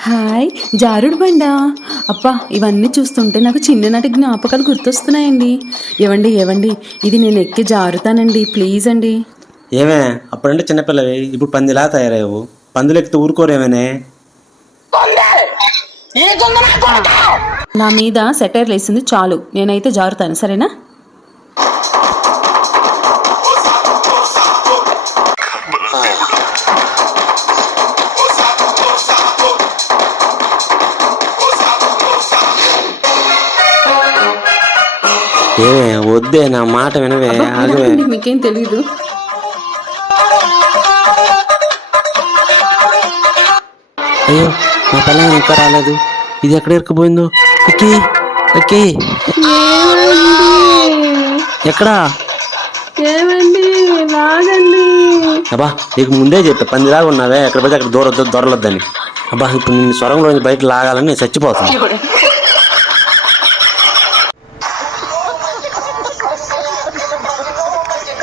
Hi! జారుడు బండా. అబ్బా! ఇవన్నీ చూస్తుంటే నాకు చిన్ననాటి జ్ఞాపకాలు గుర్తొస్తున్నాయండి. ఏవండి ఇది నేను ఎక్కి జారుతానండి. ప్లీజ్ అండి. ఏమే అప్పుడంటే చిన్నపిల్లవి ఇప్పుడు పందిలా తయారయ్యావు. పందులు ఎక్కితే ఊరుకోరేమనే. నా మీద సెటైర్ లేసింది చాలు. నేనైతే జారుతాను సరేనా? ఏమే వద్దే, నా మాట వినవే, అబ్బా! ఆగవే. వినకండి, మీకేం తెలీదు. అయ్యో, నా పిల్లలు ఇంకా రాలేదు. ఇది ఎక్కడ ఇరుక్కుపోయిందో. ఎక్కి ఎక్కి ఎక్కడా? ఏమండి లాగండి. అబ్బా, నీకు ముందే చెప్పా పందిలాగా ఉన్నావే, ఎక్కడ పోతే అక్కడ దొరలొద్దని. అబ్బా, ఇప్పుడు నిన్ను స్వరంలో బయట లాగాలని నేను చచ్చిపోతాను.